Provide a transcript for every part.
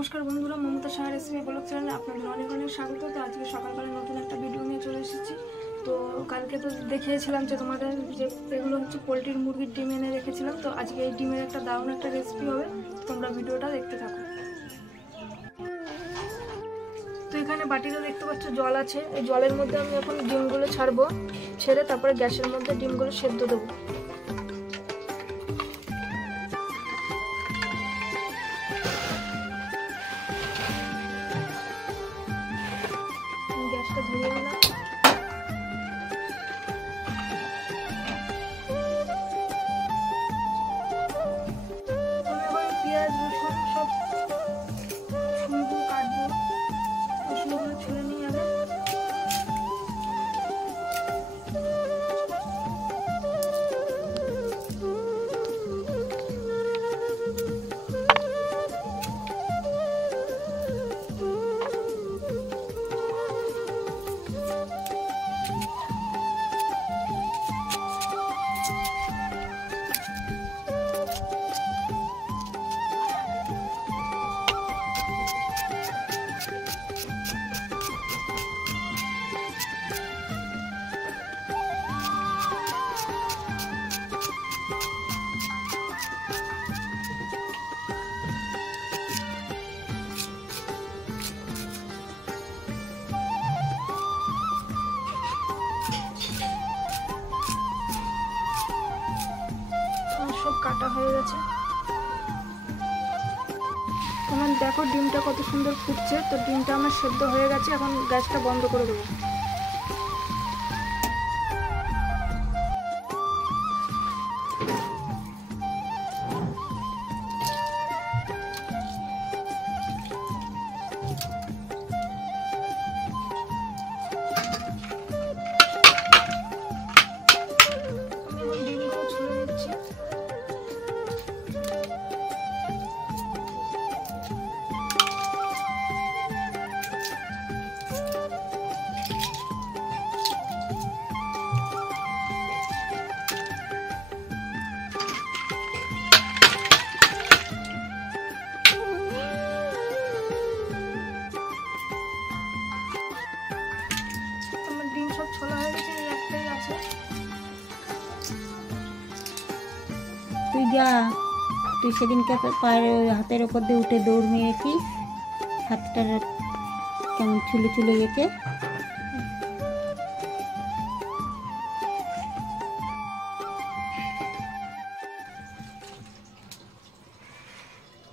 নমস্কার বন্ধুরা, Mamata Saha recipe blog চ্যানেলে আপনাদের অনেক অনেক স্বাগত। তো আজকে সকালবেলা নতুন একটা ভিডিও নিয়ে চলে এসেছি। তো কালকে তো দেখিয়েছিলাম যে তোমাদের যে এগুলো হচ্ছে পোলট্রির মুরগির ডিম এনে রেখেছিলাম। তো আজকে এই ডিমের একটা দারুণ একটা রেসিপি হবে, তোমরা ভিডিওটা দেখতে থাকো। তো এখানে বাটিতে দেখতে পাচ্ছ জল আছে, এই জলের মধ্যে আমি এখন ডিমগুলো ছাড়বো, ছেড়ে তারপরে গ্যাসের মধ্যে ডিমগুলো সেদ্ধ দেবো। গ্যাসটা ধরিয়ে নিলাম। পেঁয়াজ রসুন সব ছুলবো, কাটবো, রসুনগুলো ছুলে নিয়ে যাবে। সব কাটা হয়ে গেছে। তোমার দেখো ডিমটা কত সুন্দর ফুটছে। তো ডিমটা আমার সেদ্ধ হয়ে গেছে, এখন গ্যাসটা বন্ধ করে দেবো। তুই সেদিনকে পায়ের হাতের ওপর দিয়ে উঠে দৌড় মেরেছিস, হাতটা কেমন ছুলে ছুলে গেছে।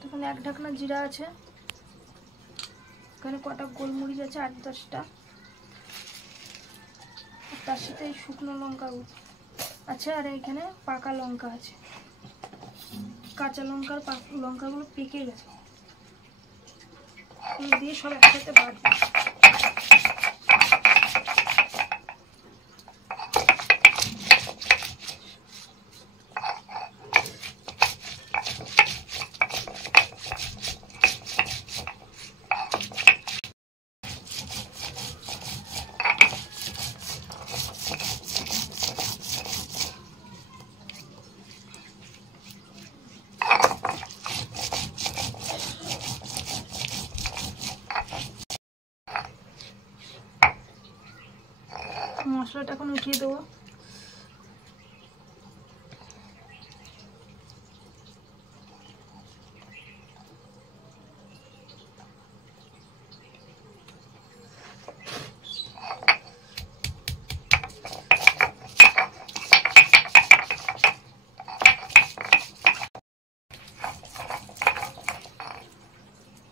এখানে এক ঢাকনা জিরা আছে, এখানে কটা গোলমরিচ আছে 8-10টা, তার সাথে শুকনো লঙ্কা আছে, আর এখানে পাকা লঙ্কা আছে। কাঁচা লঙ্কাগুলো পেকে গেছে, দিয়ে সব একসাথে বাটবো। মশলাটা এখন উঠিয়ে দেবো।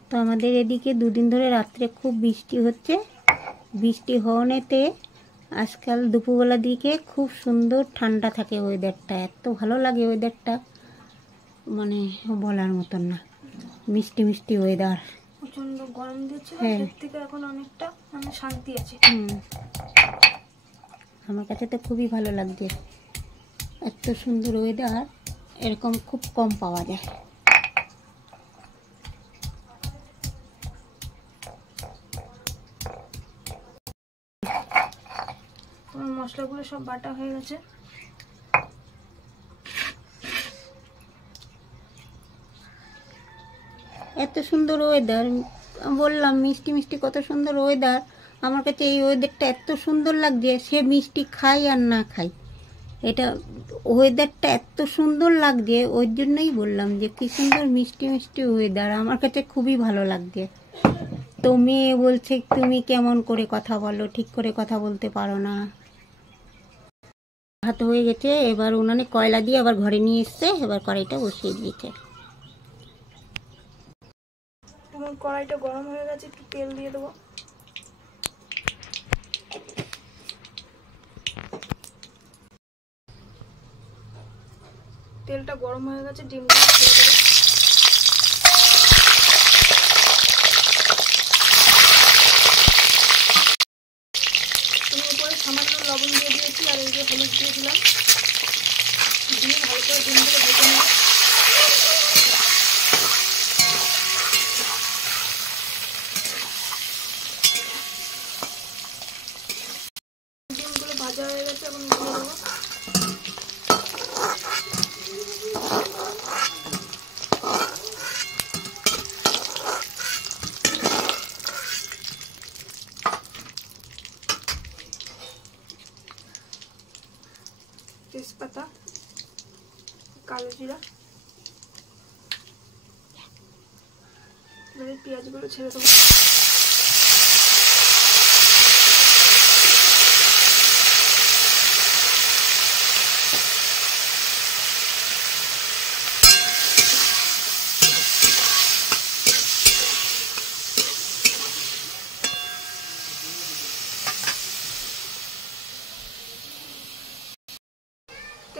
তো আমাদের এদিকে দুদিন ধরে রাত্রে খুব বৃষ্টি হচ্ছে। বৃষ্টি হওয়াতে আজকাল দুপুরবেলার দিকে খুব সুন্দর ঠান্ডা থাকে ওয়েদারটা, এত ভালো লাগে ওয়েদারটা, মানে বলার মতন না। মিষ্টি মিষ্টি ওয়েদার, প্রচন্ড গরম দিচ্ছে, হ্যাঁ, এর থেকে এখন অনেকটা মানে শান্তি আছে। আমার কাছে তো খুবই ভালো লাগছে। এত সুন্দর ওয়েদার এরকম খুব কম পাওয়া যায়। তোমার মশলাগুলো সব বাটা হয়ে গেছে। এত সুন্দর ওয়েদার, বললাম মিষ্টি মিষ্টি কত সুন্দর ওয়েদার। আমার কাছে এই ওয়েদারটা এত সুন্দর লাগছে, সে মিষ্টি খাই আর না খাই, এটা ওয়েদারটা এত সুন্দর লাগছে, ওই জন্যই বললাম যে কী সুন্দর মিষ্টি মিষ্টি ওয়েদার, আমার কাছে খুবই ভালো লাগছে। তো মেয়ে বলছে তুমি কেমন করে কথা বলো, ঠিক করে কথা বলতে পারো না। ভাত হয়ে গেছে, এবার উনানে কয়লা দিয়ে আবার ঘরে নিয়ে এসছে, এবার কড়াইটা বসিয়ে দিয়েছে। এবং কড়াইটা গরম হয়ে গেছে, একটু তেল দিয়ে দেবো। তেলটা গরম হয়ে গেছে, ডিমগুলো ছেড়ে দেবো। আমি উপরে সামান্য লবণ দিয়ে দিয়েছি আর এই যে হলুদ দিয়ে দিলাম, দিয়ে ভালো করে ডিমগুলো ভেজে নেব। ডিমগুলো ভাজা হয়ে গেছে, এখন দিয়ে দেবো। তেজপাতা, কালো জিরা, এবারে পেঁয়াজগুলো ছেড়ে দেবো।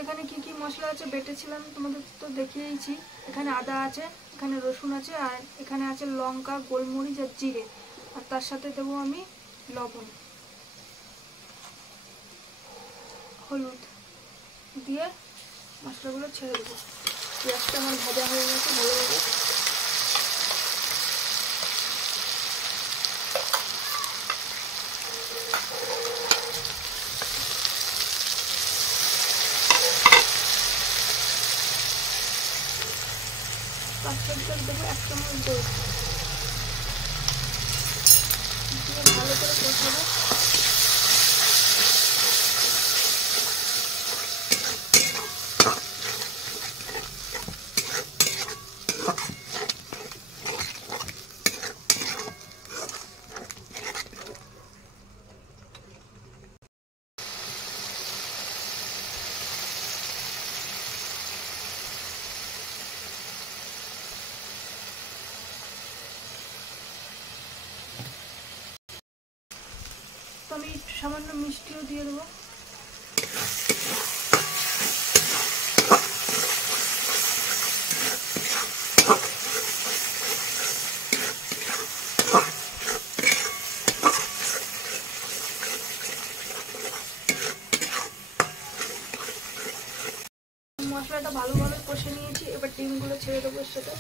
এখানে কি কি মশলা আছে বেটেছিলাম তোমাদের তো দেখিয়েছি। এখানে আদা আছে, এখানে রসুন আছে, আর এখানে আছে লঙ্কা, গোলমরিচ আর জিরে, আর তার সাথে দেবো আমি লবণ, হলুদ দিয়ে মশলাগুলো ছেড়ে দেবো। পেঁয়াজটা আমার ভাজা হয়ে গেছে ভালোভাবে। পাঁচটা দেবো 1 চামচ দই দিয়ে ভালো করে কষাবো। তো আমি সামান্য মিষ্টিও দিয়ে দেবো। মশলাটা ভালোভাবে কষে নিয়েছি, এবার ডিমগুলো ছেড়ে দেবো এর সাথে।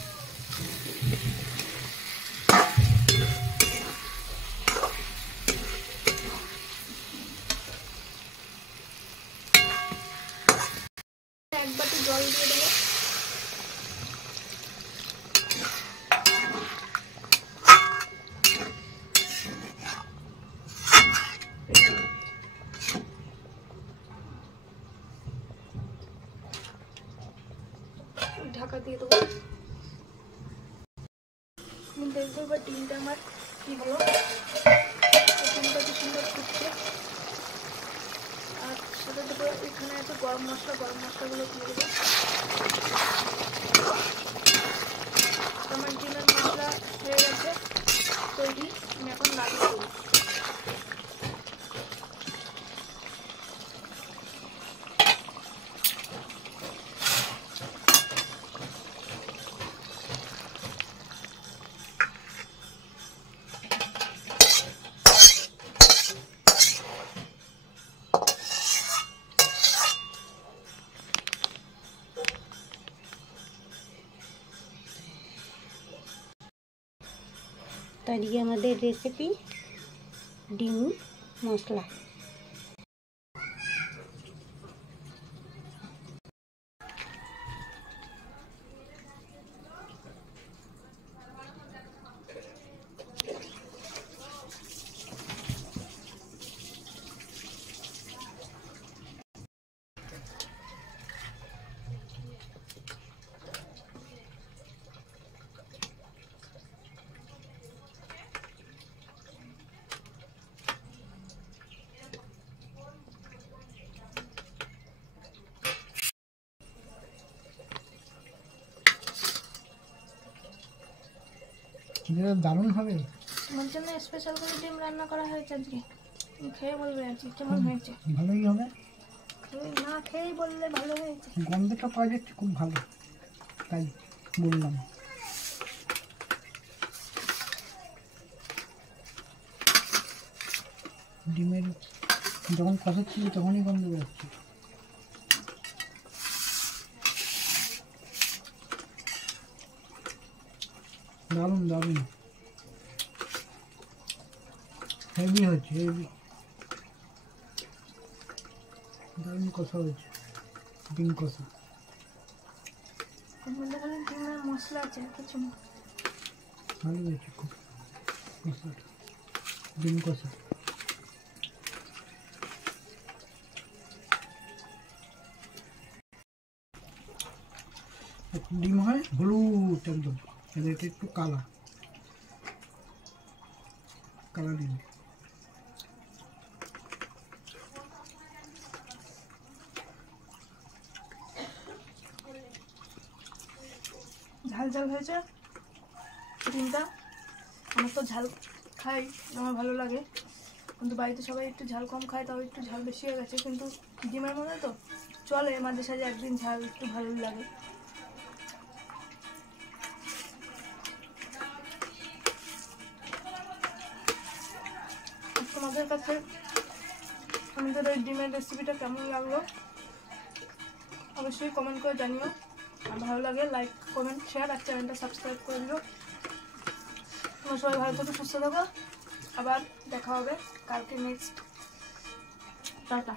এক বাটি জল দিয়ে দেবো। ঢাকা দিয়ে দেবো। আমি দেখবো এবার ডিমটা আমার কি হলো। ডিমটা কি সুন্দর ফুটছে। আর সাথে দেবো এখানে আছে গরম মশলা, গরম মশলাগুলো দিয়ে দেবো। আমার ডিমের মশলা হয়ে গেছে তৈরি, আমি এখন লাগিয়ে দেবো। তৈরি আমাদের রেসিপি ডিম মশলা। যেটা দারুণ হবে। তোমার জন্য স্পেশাল করে ডিম রান্না করা হয়েছে আজকে, তুমি খেয়ে বলবে আজকে কেমন হয়েছে। ভালোই হবে, না খেয়েই বললে ভালো হয়েছে। গন্ধটা পাওয়া যাচ্ছে খুব ভালো, তাই বললাম। ডিমের যখন কষাচ্ছি তখনই গন্ধ বেরোচ্ছে। দারুণ দারুণ, হেভি হচ্ছে, হেভি দারুণ কষা হয়েছে, ডিম কষা। এর মধ্যে খালি ডিমের মশলা আছে, কিছু না। ভালো হয়েছে খুব কষাটা, ডিম কষা। ডিম হয় হলুদ একদম, আর এটা একটু কালা কালা ডিম। ঝাল ঝাল হয়েছে ডিমটা। আমার তো ঝাল খাই, আমার ভালো লাগে, কিন্তু বাড়িতে সবাই একটু ঝাল কম খায়, তাও একটু ঝাল বেশি হয়ে গেছে। কিন্তু ডিমের মধ্যে তো চলে, মাঝে সাঝে একদিন ঝাল একটু ভালো লাগে। তোমাদের কাছে আমাদের এই ডিমের রেসিপিটা কেমন লাগলো অবশ্যই কমেন্ট করে জানিও। আর ভালো লাগে লাইক কমেন্ট শেয়ার আর চ্যানেলটা সাবস্ক্রাইব করে দিও। তোমরা সবাই ভালো থাকো, সুস্থ থাকো, আবার দেখা হবে কালকে নেক্সট। টাটা।